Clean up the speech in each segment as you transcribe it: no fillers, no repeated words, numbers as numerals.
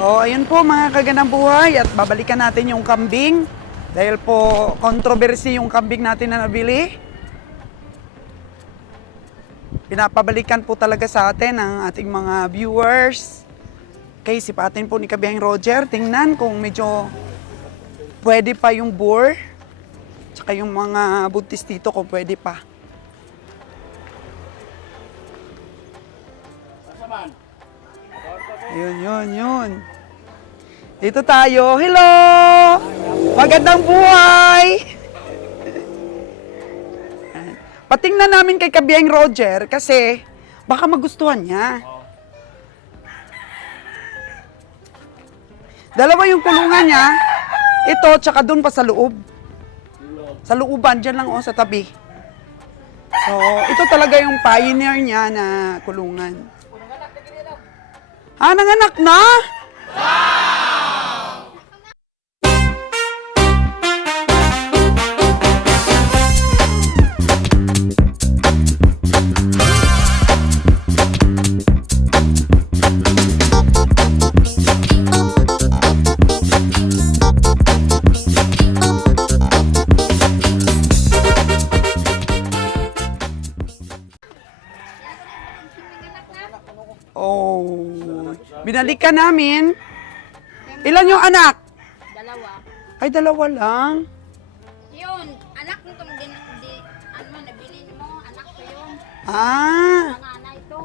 Ayun po mga kagandang buhay at babalikan natin yung kambing. Dahil po controversy yung kambing natin na nabili. Pinapabalikan po talaga sa atin ang ating mga viewers. Okay, sipatin po ni Kabihang Roger. Tingnan kung medyo pwede pa yung boar. Tsaka yung mga buntis dito kung pwede pa. Yun. Dito tayo. Hello! Magandang buhay! Patingnan namin kay Kabihang Roger kasi baka magustuhan niya. Dalawa yung kulungan niya. Ito, tsaka doon pa sa loob. Sa looban, dyan lang sa tabi. So, ito talaga yung pioneer niya na kulungan. Nanganak na? Binalikan namin. Ilan yung anak? Dalawa. Ay, dalawa lang. Yun, anak nitong nabili mo, anak ko yun. Panganay ito.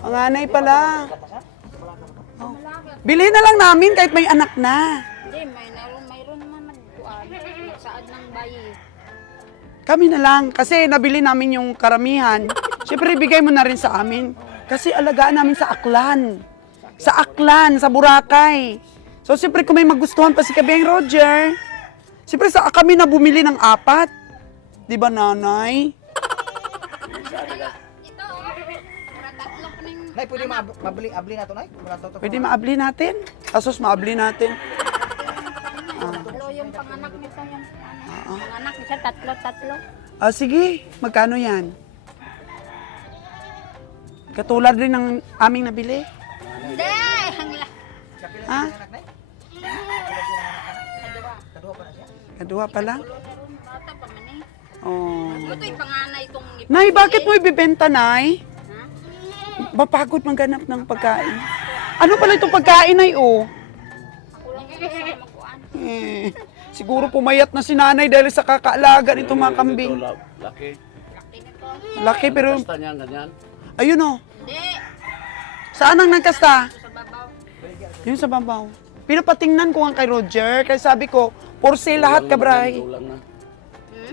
Panganay pala. Malaga. Bilhin na lang namin kahit may anak na. Hindi, mayroon naman magsaad ng bayi. Kami na lang. Kasi nabili namin yung karamihan. Siyempre, bigay mo na rin sa amin. Kasi alagaan namin sa Aklan. Sa Aklan, sa Boracay. So, siyempre, kung may magustuhan pa si Kabihang Roger, siyempre, kami na bumili ng 4. Di ba, nanay? Ito, para tatlo ko na yung Nay, pwede mabili na ito, Nay? Pwede maabli natin? Asos, maabli natin. tatlo yung panganak nito. Yung panganak niya, tatlo. Sige, magkano yan? Katulad rin ng aming nabili. Hindi, Ha? Kadua. Kadua pa lang? Bata pa man eh. Oh. Ito yung panganay itong Nay, bakit mo ibibenta, Nay? Ha? Mapagod maghanap ng pagkain. Ano pala itong pagkain, Nay, oh? Ako lang yung gusto na makuhaan. Siguro pumayat na si nanay dahil sa kakaalaga nitong mga kambing. Laki. Laki nito. Laki pero, Basta niya ganyan. ayun oh. Hindi, Saan ang nagkasta? sa babaw. Yun sa babaw. Pinapatingnan ko nga kay Roger, kaya sabi ko, for sale lahat kabrahe. Tulang na.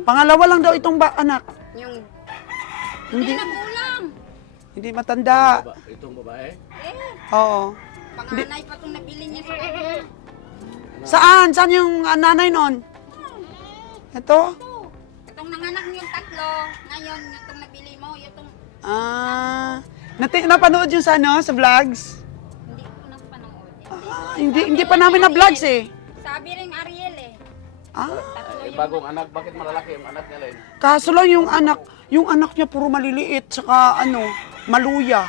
Pangalawa lang daw itong anak. Yung, Hindi, hindi na kulang. hindi matanda. Itong babae. Oo. Panganay pa itong nabili niya sa kanya. Saan? Saan yung nanay nun? Ito? Itong nanganak niyo yung tatlo. Ngayon, itong nabili mo, itong Napanood yung sa vlogs? hindi ko napanood. Hindi pa namin na vlogs eh. Sabi rin Ariel eh. Ah, Tatlo yung Bagong anak, bakit malalaki yung anak niya, Len? kaso lang yung anak niya puro maliliit, saka maluya.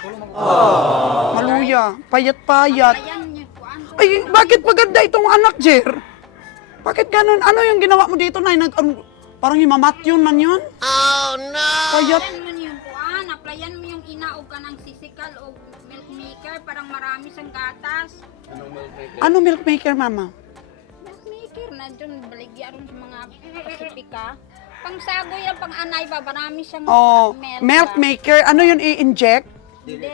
Maluya, payat-payat. ayan yung kuhaan ko. Ay, bakit maganda itong anak, Jer? Bakit ganun? Ano yung ginawa mo dito, Nay? Parang himamatyon man yun? Oh, no! Payat. Applyan mo yung kuhaan. Applyan mo yung inaog ka ng sisikal o milk maker. Parang marami sang gatas. Anong milk maker? Ano milk maker, Mama? Milk maker na dyan. Baligya rin sa mga Pasifika. Pang sagoy ang pang anay ba? Marami siyang Milk maker. Ano yun i-inject? Hindi.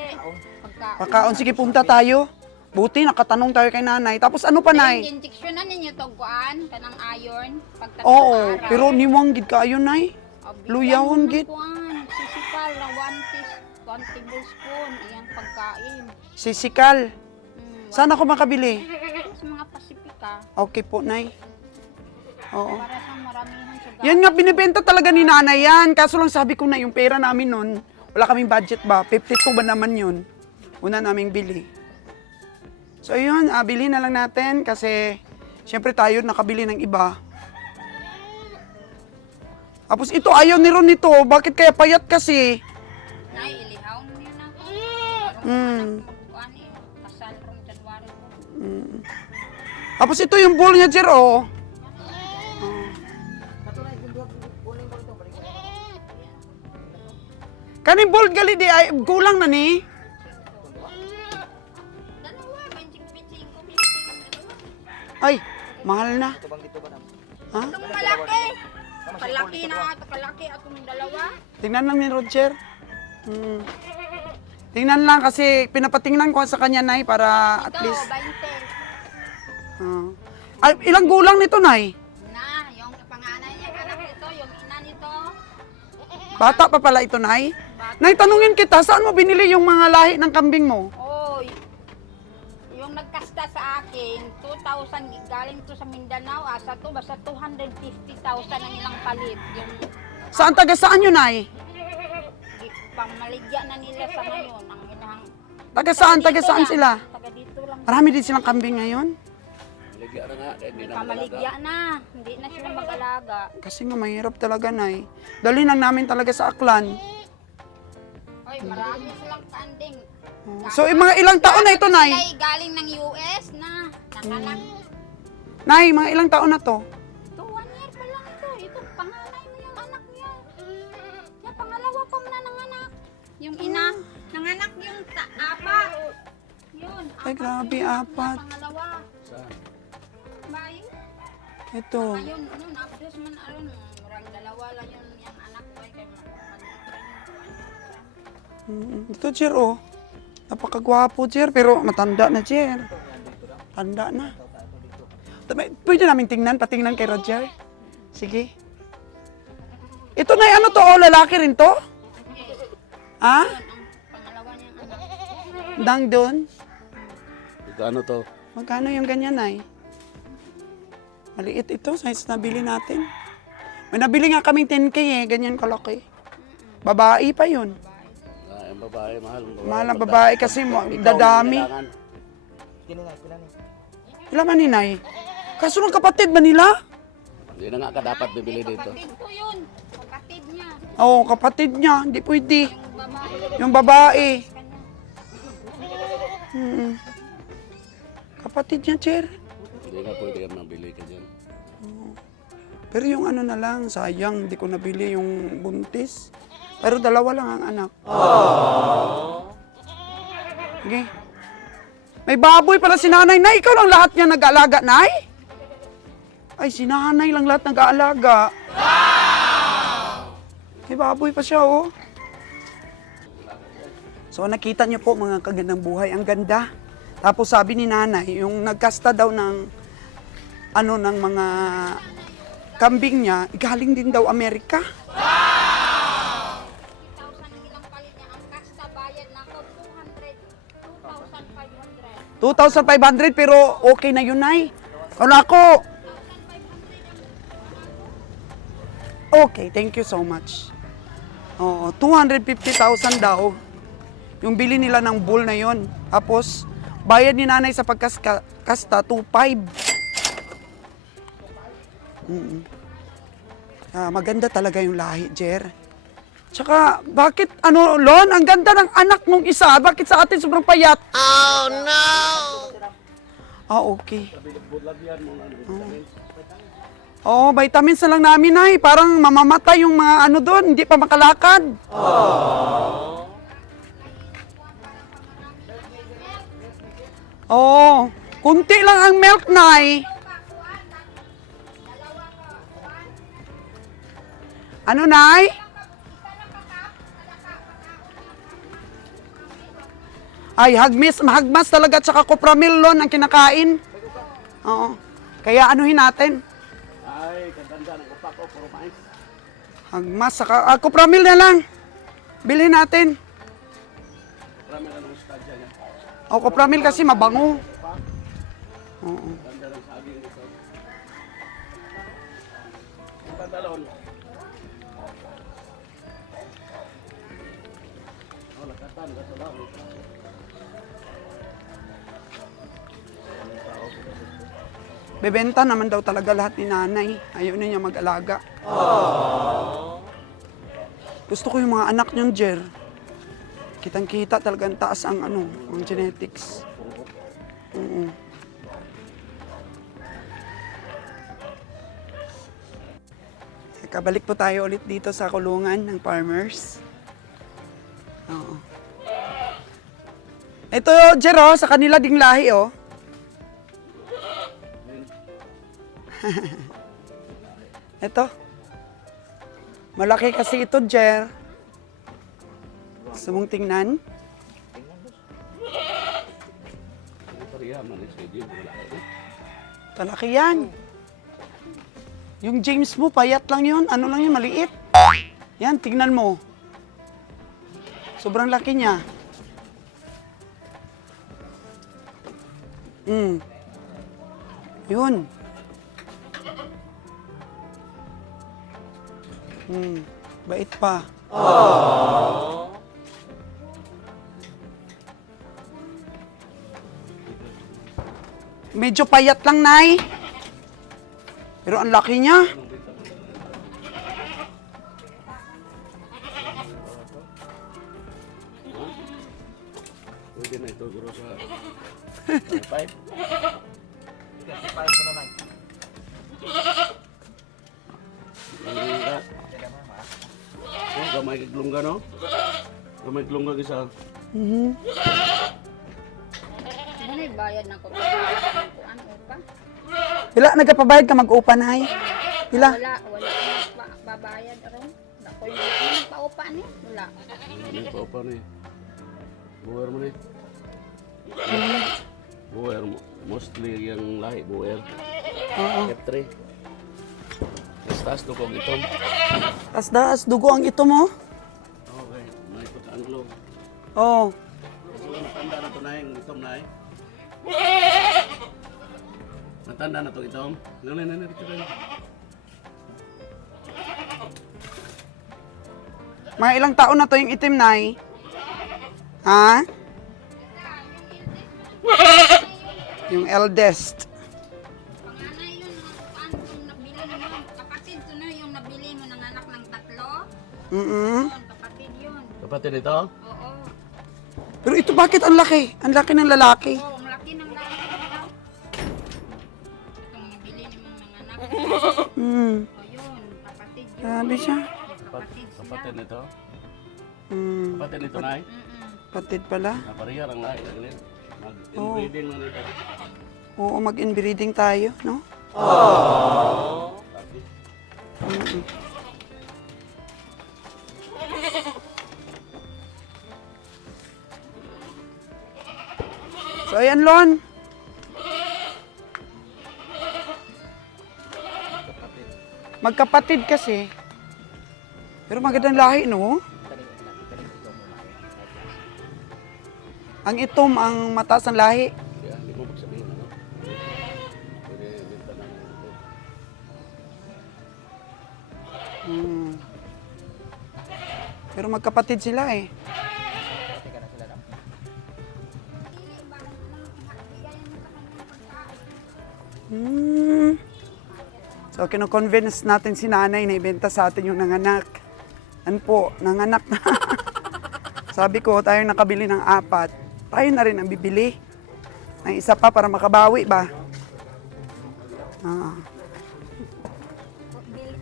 Pagkaon. Pagkaon, sige, punta tayo. Buti, nakatanong tayo kay nanay. Tapos ano pa, Nay? Injection na ninyo to kuhaan. Kanang iron. Pagtatapos Oo, pero niwang gid kaayo, Nay. Luyawon gid. Sisikal na 1 tablespoon. Iyang pagkain. Sisikal. Saan ako makabili? Sa mga Pasifika. Okay po, Nay. Oo. Para sa maramihan sa gatas. Yan nga, binibenta talaga ni nanay yan. Kaso lang sabi ko na yung pera namin nun, wala kaming budget ba? 52 ba naman yun? Una naming bili. So yun, bilhin na lang natin kasi syempre tayo nakabili ng iba. Tapos ito, ayaw ni Ron nito. Bakit kaya payat kasi? Nay, ilihaw mo yun ako. Hmm. Kasal rong January. Tapos ito yung bull niya, Jer, oh. Katunay kung duha kuning ko ito balik. Kaning bull gali di ay gulang na ni. Dalawa, benching-benching ko. Ay, mahal na. Ito bang dito ba nam? Ha? Itong malaki. Kalaki na ito, kalaki atong dalawa. Tingnan lang ni Roger. Tingnan lang kasi pinapatingnan ko sa kanya, Nay, para at Ito, least. 20. Ay, ilang gulang nito, Nay? Na, yung panganay niya, anak nito, yung ina nito. Bata pa pala ito, Nay. Nay, tanungin kita, saan mo binili yung mga lahi ng kambing mo? Oy, yung nagkasta sa akin, 2,000, galing to sa Mindanao, asa to, basta 250,000 ang ilang palit. Yung Saan taga saan yun, Nay? pamaligya na nila sa ngayon, ang inahang... Taga saan lang, sila? Taga dito lang. Marami din silang kambing ngayon. Maligya na nga, kaya hindi na Pamaligya na, hindi na sila mag-alaga. Kasi nga mahirap talaga, Nay. Dali lang namin talaga sa Aklan. Oy, marami silang kanding. So, mga ilang taon na ito, Nay? Ay, galing ng US na, nakanak. Nay, mga ilang taon na to? Ito, 1 year pa lang ito. Ito, panganay mo yung anak niya. Yung pangalawa pa mo na nanganak. Yung ina, nanganak yung apat. Yun, Ay, grabe, apat. pangalawa. Saan? Bayo. Ito. Ayun, yun, abdos man aron. Murang dalawa lang yung anak ko. Kaya Ito, Jer, oh. Napakagwapo, Jer, pero matanda na, Jer. Tanda na. Pwede namin tingnan, patingnan kay Roger. Sige. Ito na, ano to, oh, lalaki rin to? Ha? ang pangalawa niyang anak. Dang doon? Ano to? Magkano yung ganyan, Nay? Maliit ito, size na bili natin. May nabili nga kaming 10K eh, ganyan kalaki. Babae pa yun. Ah, yung babae, mahal. Mahal ang babae kasi dadami. Kini na, kila ni. Ilan man ni, Nay? Kaso ng kapatid ba nila? Hindi na nga ka dapat bibili dito. Kapatid ko yun. Kapatid niya. Oo, kapatid niya. Hindi pwede. Yung babae. Yung babae. Kapatid niya, Jer. Hindi na pwede ka mabili ka dyan. Pero yung ano na lang, sayang, hindi ko nabili yung buntis. Pero dalawa lang ang anak. Okay. May baboy pala si nanay. Nay, ikaw lang lahat niya nag-aalaga, Nay? Ay, si nanay lang lahat nag-aalaga. May baboy pa siya, oh. So, nakita niyo po mga kagandang buhay. Ang ganda. Tapos sabi ni nanay, yung nagkasta daw ng ano ng mga kambing niya, galing din daw Amerika. 1,000 ang ilang palit niya. Ang kasta bayad na ako, 2,500. 2,500 pero okay na yun, Nay. Ano ako? Okay, thank you so much. Oo, 250,000 daw. Yung bili nila ng bull na yon. Tapos, bayad ni nanay sa pagkasta, 2,500. Maganda talaga yung lahi, Jer. Tsaka, bakit, Lon, ang ganda ng anak mong isa. Bakit sa atin sobrang payat? Oh, no! Okay. Oo, vitamins na lang namin, Nay. Parang mamamatay yung mga doon, hindi pa makalakad. Oo, kunti lang ang milk, Nay. Ano, Nay? Ay, hagmas talaga at saka Copramil ang kinakain. Oo. Kaya anuhin natin. Ay, katanda ng upak ko, puro mais. Hagmas, saka Copramil na lang. Bilhin natin. Marami na ng ustadya niya. O, Copramil kasi mabango. Oo. Ganda ng saging dito. Ang pantalon. Oh, lakatan, gaso lang. Bebenta naman daw talaga lahat ni nanay. Ayaw na niya mag-alaga. Gusto ko yung mga anak niyong Jer. Kitang-kita talagang taas ang ang genetics. Oo. Kabalik po tayo ulit dito sa kulungan ng farmers. Oo. Ito, Jero, sa kanila ding lahi, oh. Ito. Malaki kasi ito, Jer. Gusto mong tingnan? Pariya man ni Sige. Malaki yan. Yung James mo, payat lang yun. Ano lang yun, maliit. Yan, tingnan mo. Sobrang laki niya. Yun. Bait pa. Medyo payat lang, Nay. Pero ang laki niya. Pwede na ito guro sa 5. Kasi pahay ko na lang. Oh, gamay kaglungga no? Gamay kaglungga isa. Ano yung bayad na ko? Ano pa? Pila, nagkapabayad ka mag-upa, Nay? Pila? Wala babayad ron. Ako yung paupa ni. Wala. Ano pa pa ni? Buwer mo ni. Buwer mo. Mostly yung lahi buwer. Oo. F3. Taas to kog itom. Taas-daas, dugo ang ito mo. Okay, may pagkaanglo. Oo. Matanda na to na yung itom na eh. Matanda na to itom. Nalay, dito rin. Mga ilang taon na to yung itim, Nay? Ha? Yung eldest. Panganay yun, ano yung nabili mo? Kapatid to na yung nabili mo ng anak ng 3. Mm-mm. Yun, kapatid yun. Kapatid ito? Oo. Pero ito bakit ang laki? Ang laki ng lalaki. Oo, ang laki ng laki. Itong nabili ni mong ng anak. Hmm. O yun, kapatid yun. Grabe siya. Kapatid sila. Kapatid nito? Hmm. Kapatid nito na eh? Patid pala. Napariya lang lahi. Mag-inbreeding na nito. Oo, mag-inbreeding tayo, no? So, ayan, Lon. Magkapatid kasi. Pero magandang lahi, no? Ang itom, ang mataas ang lahi. Kaya hindi mo magsabihin ano? Pwede benta na ito. Pero magkapatid sila eh. Teka na sila daw. So, kino-convince natin si nanay na ibenta sa atin yung nanganak. Ano po, nanganak na. Sabi ko, tayo nakabili ng 4. Tayo na rin ang bibili. Ng isa pa para makabawi ba? Ah.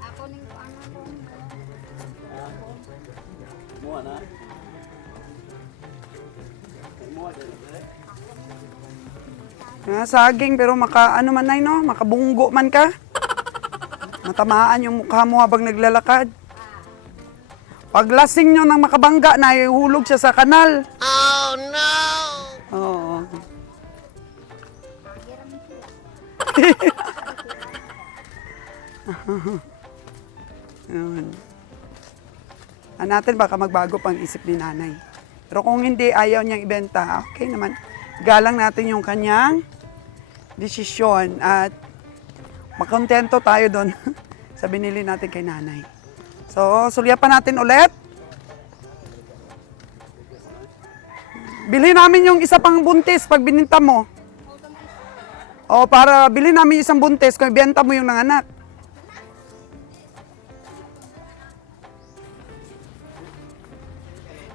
Ako ning ano doon. Muha na. Muha din. Saging pero ano man nay no, makabunggo man ka. Matamaan yung mukha mo habang naglalakad. Paglasing nyo ng makabangga na ihulog siya sa kanal. Oh no! Oo. Yun. Natin baka magbago pang isip ni nanay. Pero kung hindi, ayaw niyang ibenta, okay naman. Galang natin yung kanyang desisyon at makontento tayo doon sa binili natin kay nanay. So, sulyapan natin ulit. Bilhin namin yung isa pang buntis pag bininta mo. O, para bilhin namin yung isang buntis kung ibenta mo yung nanganak.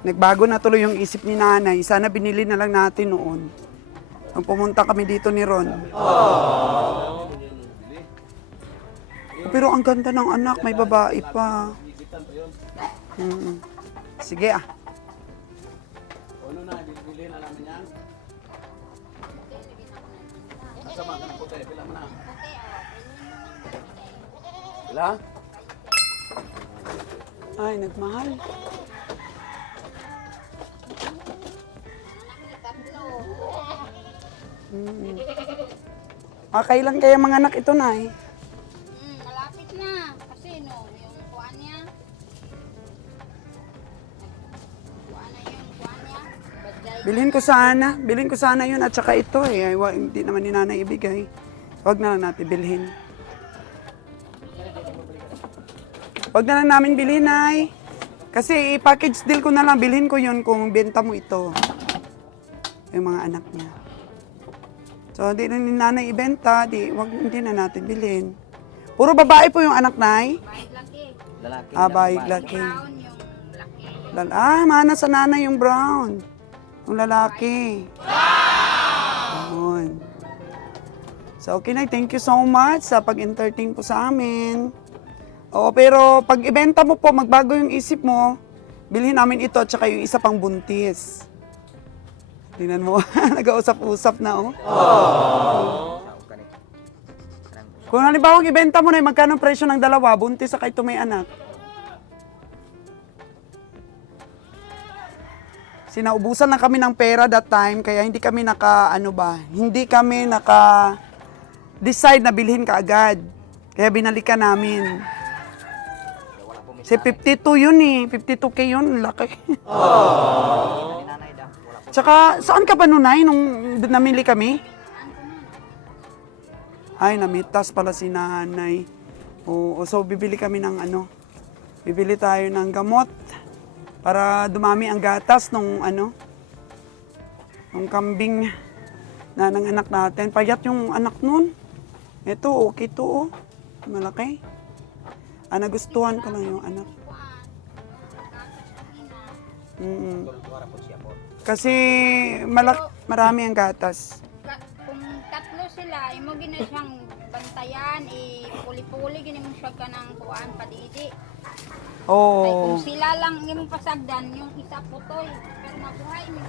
Nagbago na tuloy yung isip ni nanay. Sana binili na lang natin noon. Nung pumunta kami dito ni Ron. Pero ang ganda ng anak, may babae pa. Sige ah. Ano na, bilhin na namin yan. Kasama ka ng puti, bilang mo na. Bila? Ay, nagmahal. Kailan kaya mga anak ito, Nay? Malapit na. Kasi no, yung kuha niya. Kuha na yung kuha niya. Baday. Bilhin ko sana yun at saka ito eh. Ay, hindi naman ni nanay ibigay. Huwag na lang natin bilhin. Huwag na lang namin bilhin, Nay. Kasi i-package deal ko na lang. Bilhin ko yun kung benta mo ito. Yung mga anak niya. So, di na ni nanay ibenta, hindi na natin bilhin. Puro babae po yung anak, Nay. Bayad laki. Lalaki. Bayig laki. Brown yung laki. Mana sa nanay yung brown. Yung lalaki. Wow! So, okay, Nay. Thank you so much sa pag-entertain po sa amin. Oo, pero pag ibenta mo po, magbago yung isip mo, bilhin namin ito at saka yung isa pang buntis. Tingnan mo, nag-uusap-usap na, oh. Kung halimbawa ibenta mo na, magkano ang presyo ng dalawa, buntis saka ito may anak? Sinaubusan lang kami ng pera that time, kaya hindi kami decide na bilhin kaagad. Kaya binalikan namin. Si 52 yun eh, 52K yun, laki. Nanay daw. Wala po. Tsaka, saan ka ba nunay nung namili kami? Ay, namitas pala si nanay. Oo, so bibili kami ng bibili tayo ng gamot para dumami ang gatas nung kambing na ng anak natin. Payat yung anak nun. Ito, okay to, oh. Malaki. Nagustuhan ko lang yung anak. Wala po siya po. Kasi marami ang gatas. Kung tatlo sila, imo gina siyang bantayan, puli-puli gini mo siya ka ng kuan padidi. Ay Oo. kung sila lang imong pasagdan, yung isa putoy. Pero mabuhay mo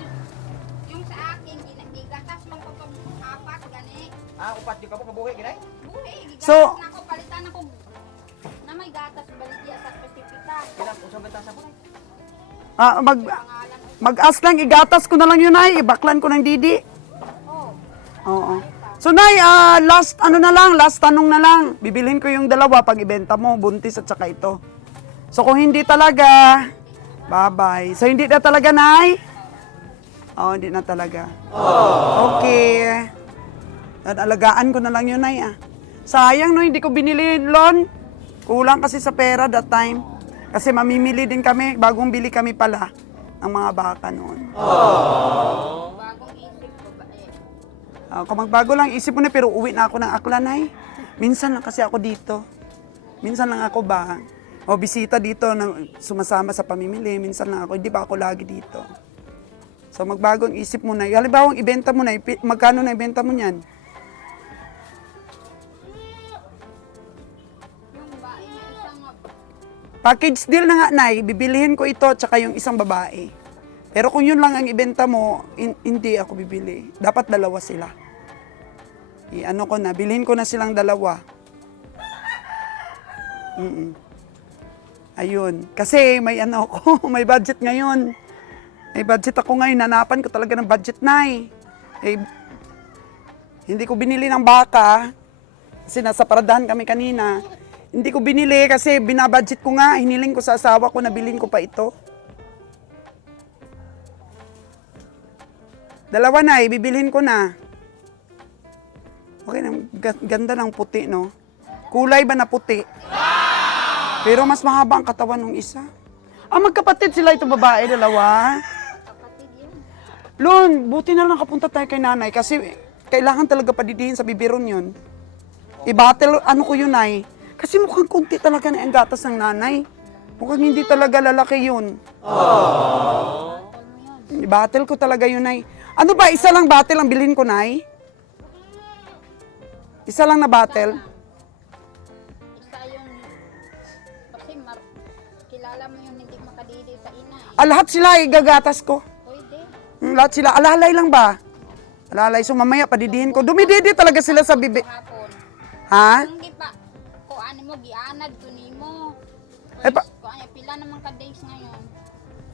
yung sa akin gigatas man ko pag apat gani. Upat yung ka po kabuhi, ginay? Buhay gigatas So- na ako palitan ako na may gatas baligya sa spesifika. Kailan po sa benta sa po? Pangalan Mag-ask lang, igatas ko na lang yun, Nay. Ibaklan ko ng didi. oh. Oo. So, Nay, last tanong na lang. Bibilhin ko yung dalawa pag ibenta mo, buntis at saka ito. So, kung hindi talaga, bye-bye. So, hindi na talaga, Nay? Oo, hindi na talaga. Okay. At alagaan ko na lang yun, Nay, Sayang, no, hindi ko binili loan. Kulang kasi sa pera that time. Kasi mamimili din kami, bagong bili kami pala ng mga baka noon. Bagong isip ko ba Kung magbago lang, isip mo na, pero uwi na ako ng Aklan, Nay. Minsan lang kasi ako dito. Minsan lang ako ba? O bisita dito na sumasama sa pamimili. Minsan lang ako, hindi ba ako lagi dito. So magbago ang isip mo, Nay. Halimbawa, ibenta mo, Nay. Magkano na ibenta mo niyan? yung bae niya isang Package deal na nga, Nay. Bibilihin ko ito tsaka yung isang babae. Pero kung yun lang ang ibenta mo, hindi ako bibili. Dapat dalawa sila. Ko na, bilhin ko na silang dalawa. Ayun. Kasi may ko, may budget ngayon. May budget ako ngayon. Nanapan ko talaga ng budget, Nay. Hindi ko binili ng baka. Kasi nasa paradahan kami kanina. Hindi ko binili kasi binabudget ko nga. Hiniling ko sa asawa ko na bilhin ko pa ito. Dalawa na, bibilhin ko na. Okay, ganda ng puti, no? Kulay ba na puti? Pero mas mahaba ang katawan ng isa. Magkapatid sila ito babae, dalawa. kapatid yun. Lon, buti na lang kapunta tayo kay nanay kasi kailangan talaga padidihin sa bibiron yun. I-battle, ko yun, Nay. Kasi mukhang kunti talaga na ang gatas ng nanay. Mukhang hindi talaga lalaki yun. I-battle ko talaga yun, Nay. Ano ba, isa lang battle ang bilhin ko, Nay? Isa lang na battle? Isa lahat sila igagatas ko. Pwede. Lahat sila. Alalay lang ba? Alalay. So mamaya padidihin ko. Dumididi talaga sila sa bibi. Hapon. Ha? Kung di pa, kuan mo, gianad to nimo. Eh, Kuan, pila naman ka days ngayon.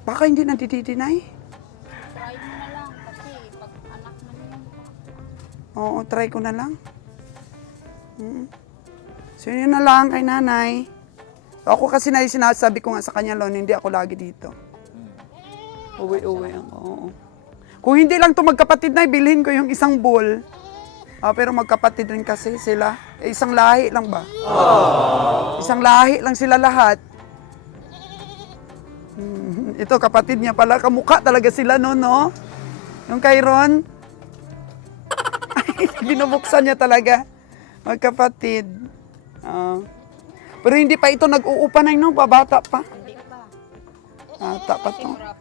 Baka hindi nandididinay. Try mo na lang kasi pag anak na yun. Oo, try ko na lang. So yun na lang kay nanay. Ako kasi sinasabi ko nga sa kanya, Lon, hindi ako lagi dito. Uwi-uwi ako. Oo. Kung hindi lang to magkapatid na, bilhin ko yung isang bowl. Pero magkapatid rin kasi sila. Isang lahi lang ba? Isang lahi lang sila lahat. Ito, kapatid niya pala. Kamukha talaga sila, no? Yung kay Ron. Ay, binubuksan niya talaga. Magkapatid. Pero hindi pa ito nag-uupanay, no? Babata pa. Hindi pa. Bata pa to. Siguro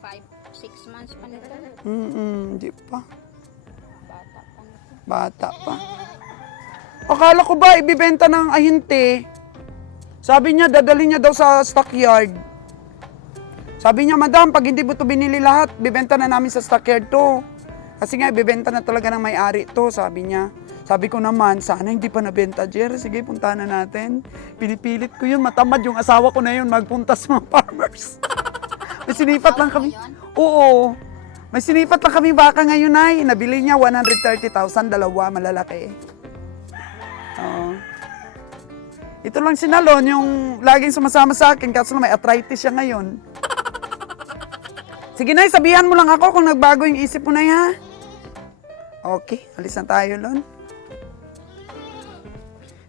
5-6 months pa nito. Hindi pa. Bata pa nito. Bata pa. Akala ko ba ibibenta ng ahinte? Sabi niya, dadalhin niya daw sa stockyard. Sabi niya, madam, pag hindi mo ito binili lahat, bibenta na namin sa stockyard to. Kasi nga, ibibenta na talaga ng may-ari to, sabi niya. Sabi ko naman, sana hindi pa nabenta, Jer. Sige, puntahan na natin. Pinipilit ko yun, matamad yung asawa ko na yun, magpunta sa mga farmers. May sinipat lang kami. Oo. May sinipat lang kami baka ngayon ay. Nabili niya 130,000, dalawa, malalaki. Oo. Ito lang si Nalon, yung laging sumasama sa akin, kaso may arthritis siya ngayon. Sige, Nay, sabihan mo lang ako kung nagbago yung isip mo, Nay, ha? Okay, alis na tayo, Lon.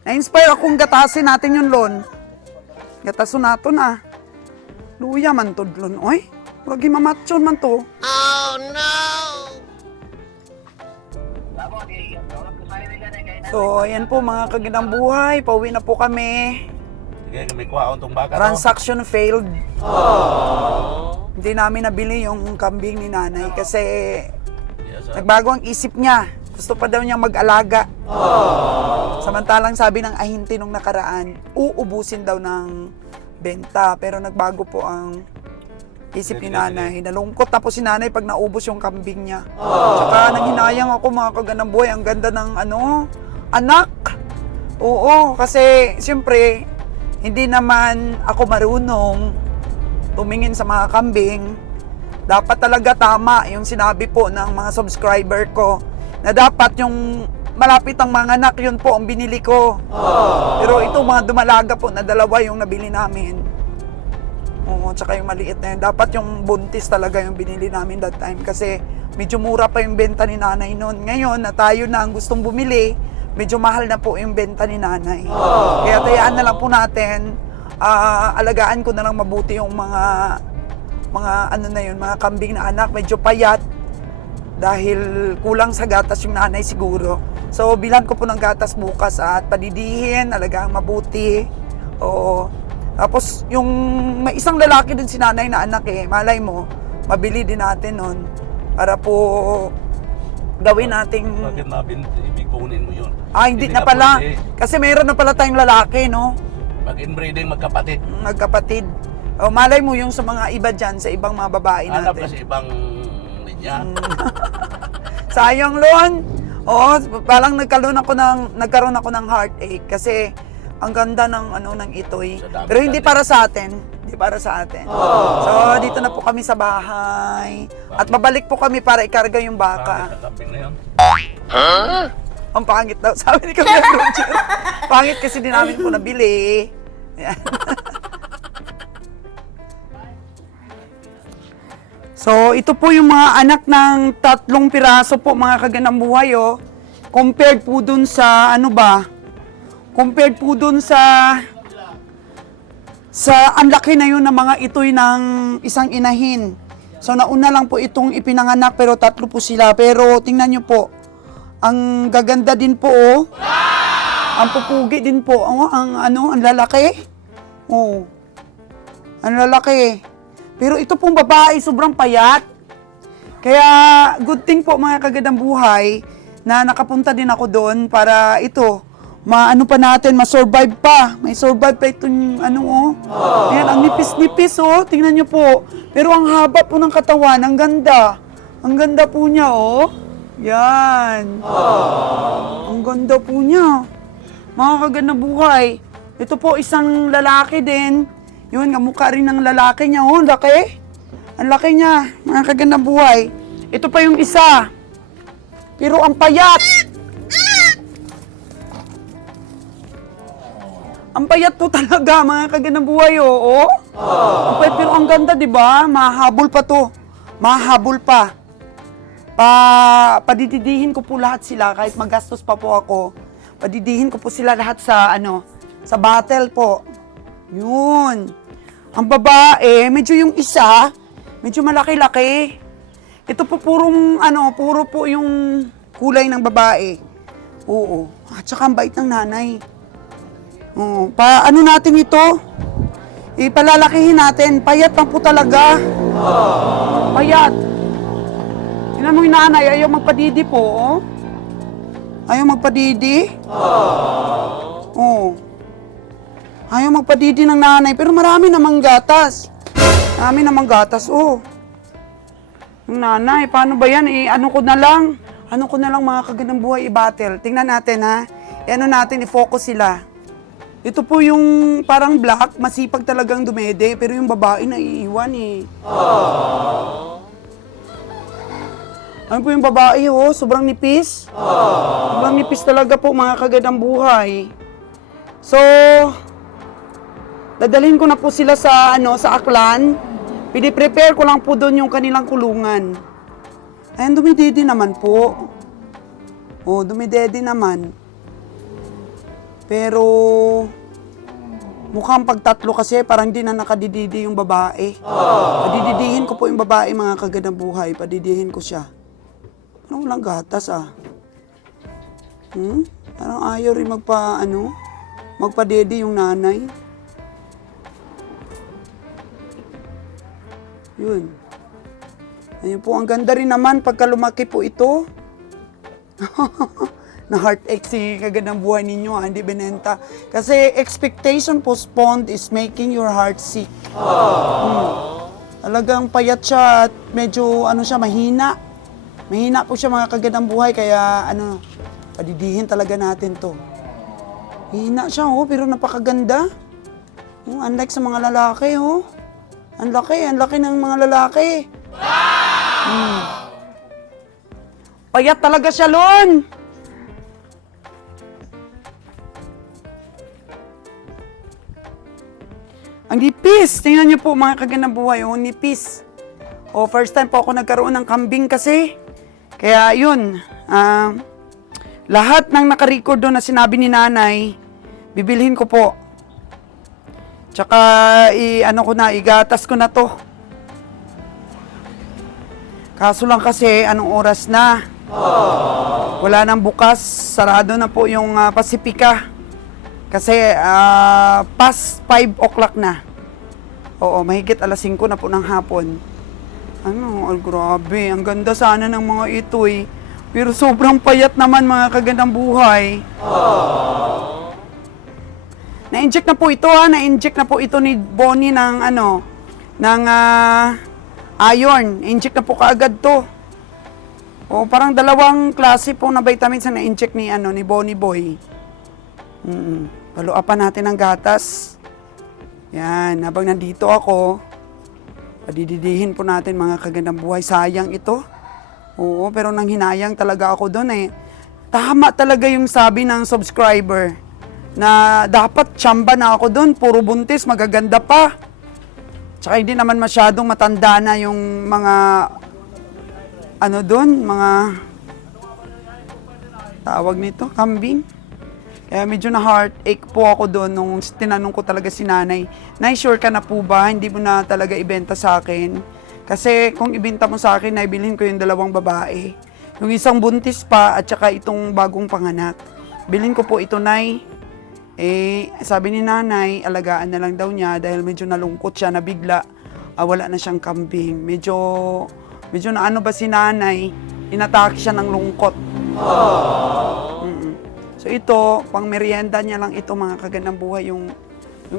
Na-inspire akong gatasin natin yung Lon. Gataso nato na. Luya man to, Lon. Oy, wag mamatson man to. So, ayan po mga kagandang buhay. Pauwi na po kami. Sige, may kuhaon tong baka to. Transaction failed. Hindi namin nabili yung kambing ni nanay kasi Yes, nagbago ang isip niya. Gusto pa daw niya mag-alaga. Samantalang sabi ng ahinti nung nakaraan, uubusin daw ng benta. Pero nagbago po ang isip ni nanay. Nalungkot na po si nanay pag naubos yung kambing niya. Tsaka nanghinayang ako mga kagandang buhay. Ang ganda ng anak. Oo, kasi siyempre, hindi naman ako marunong tumingin sa mga kambing. Dapat talaga tama yung sinabi po ng mga subscriber ko na dapat yung malapit ang mga anak, yun po ang binili ko. Pero ito mga dumalaga po na dalawa yung nabili namin. Oo, tsaka yung maliit na yun. Dapat yung buntis talaga yung binili namin that time kasi medyo mura pa yung benta ni nanay noon. Ngayon na tayo na ang gustong bumili, medyo mahal na po yung benta ni nanay. Kaya tayaan na lang po natin, alagaan ko na lang mabuti yung mga mga kambing na anak, medyo payat dahil kulang sa gatas yung nanay siguro. So bilan ko po ng gatas bukas at padidihin, alagaan mabuti. Oo. Tapos yung may isang lalaki din si nanay na anak malay mo, mabili din natin nun para po gawin nating... Bakit ibig kunin mo yun? Hindi na pala. pwede. Kasi mayroon na pala tayong lalaki, no? Pag inbreeding magkapatid. Magkapatid. O, malay mo yung sa mga iba dyan, sa ibang mga babae Hanap natin. kasi ibang linya. Sayang, Lon. Oo, parang nagkaroon ako ng heartache kasi ang ganda ng ng itoy. Sa dami Pero hindi natin. para sa atin. Hindi para sa atin. So, dito na po kami sa bahay. At babalik po kami para ikarga yung baka. Pangit ang kambing na yun. Ang pangit daw. Sabi ni Kuya Roger. Pangit kasi din namin po nabili. Yan. So, ito po yung mga anak ng 3 piraso po, mga kagandang buhay, oh. Compared po dun sa, compared po dun sa ang laki na yun ng mga itoy ng isang inahin. So, nauna lang po itong ipinanganak, pero 3 po sila. Pero, tingnan nyo po, ang gaganda din po, oh. Ang pupugi din po, ang lalaki. Oh. Ang lalaki. Pero ito pong babae, sobrang payat. Kaya, good thing po mga kagandang buhay, na nakapunta din ako doon para ito, maano pa natin, ma-survive pa. May survive pa itong ano, oh. Ayan, ang nipis-nipis, oh. Tingnan nyo po. Pero ang haba po ng katawan, ang ganda. Ang ganda po niya, oh. Yan. Ang ganda po niya. Mga kaganda buhay. Ito po, isang lalaki din. Yun, kamukha rin ng lalaki niya, oh. Laki. Ang laki niya, mga kaganda buhay. Ito pa yung isa. Pero ang payat. Ang payat po talaga, mga kagandang buhay, oo. Ang payat, pero ang ganda, di ba? Mahabol pa to. Mahabol pa. Padididihin ko po lahat sila, kahit magastos pa po ako. Padidihin ko po sila lahat sa, sa battle po. Yun. Ang babae, medyo yung isa, medyo malaki-laki. Ito po puro po yung kulay ng babae. Oo. At saka ang bait ng nanay. Oo. Ano natin ito? Ipalalakihin natin. Payat lang po talaga. Payat. Tingnan mo yung nanay, ayaw magpadidi po, oh. Ayaw magpadidi. Oo. Ayaw magpadidi ng nanay, pero marami namang gatas. Marami namang gatas, oh. Yung nanay, paano ba yan? Ano ko na lang mga kagandang buhay i-battle. Tingnan natin, ha? Ano natin, i-focus sila. Ito po yung parang black, masipag talagang dumede, pero yung babae naiiwan, eh. Ano po yung babae, oh? Sobrang nipis. Sobrang nipis talaga po, mga kagandang buhay. So, dadalhin ko na po sila sa, sa Aklan. Piniprepare ko lang po doon yung kanilang kulungan. Ayan, dumidede naman po. Oh, dumidede naman. Pero, mukhang pagtatlo kasi parang di na nakadididi yung babae. Padididihin ko po yung babae, mga kagandang buhay. Padidihin ko siya. Parang walang gatas, ah. Parang ayaw rin magpadede yung nanay. Yun. Ayun po, ang ganda rin naman pagka lumaki po ito. Na heartache si kagandang buhay ninyo, hindi binenta. Kasi expectation postponed is making your heart sick. Talagang payat siya at medyo mahina. Mahina po siya, mga kagandang buhay, kaya padidihin talaga natin to. Hina siya, oh, pero napakaganda. Unlike sa mga lalaki, oh. Ang laki ng mga lalaki. Payat talaga siya, Lon. Ang nipis. Tingnan niyo po, mga kagandang buhay, oh, nipis. Oh, first time po ako nagkaroon ng kambing kasi. Kaya yun, lahat ng nakarecord doon na sinabi ni nanay, bibilhin ko po. Tsaka, igatas ko na to. Kaso lang kasi, anong oras na? Wala nang bukas, sarado na po yung Pasifika. Kasi, past 5 o'clock na. Oo, mahigit 5:00 na po ng hapon. Grabe, ang ganda sana ng mga ito, eh. Pero sobrang payat naman, mga kagandang buhay. Na-inject na po ito, ha. Na-inject na po ito ni Bonnie ng iron. Na-inject na po kaagad to. O, parang 2 klase po na vitamins na na-inject ni Bonnie Boy. Paluapan natin ang gatas. Yan, habang nandito ako, padididihin po natin, mga kagandang buhay. Sayang ito. Oo, pero nang hinayang talaga ako doon, eh. Tama talaga yung sabi ng subscriber na dapat tsamba na ako doon, puro buntis, magaganda pa. Tsaka hindi naman masyadong matanda na yung mga doon, mga tawag nito, kambing. Kaya medyo na heartache po ako doon nung tinanong ko talaga si nanay, "Nay, sure ka na po ba? Hindi mo na talaga ibenta sa akin?" Kasi kung ibenta mo sa akin, naibilhin ko yung 2 babae. Yung isang buntis pa at saka itong bagong panganak. Bilhin ko po ito, Nay. Sabi ni nanay, alagaan na lang daw niya dahil medyo nalungkot siya, nabigla. Wala na siyang kambing. Medyo na ba si nanay, inatake siya ng lungkot. So ito, pang merienda niya lang ito, mga kagandang buhay. Yung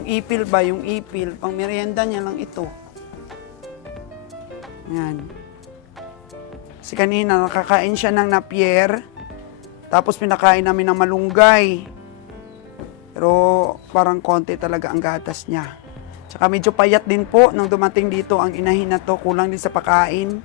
ipil ba, yung ipil, pang merienda niya lang ito. Yan. Kasi kanina, nakakain siya ng napier. Tapos pinakain namin ng malunggay. Pero parang konti talaga ang gatas niya. Tsaka medyo payat din po nung dumating dito ang inahin na to, kulang din sa pagkain.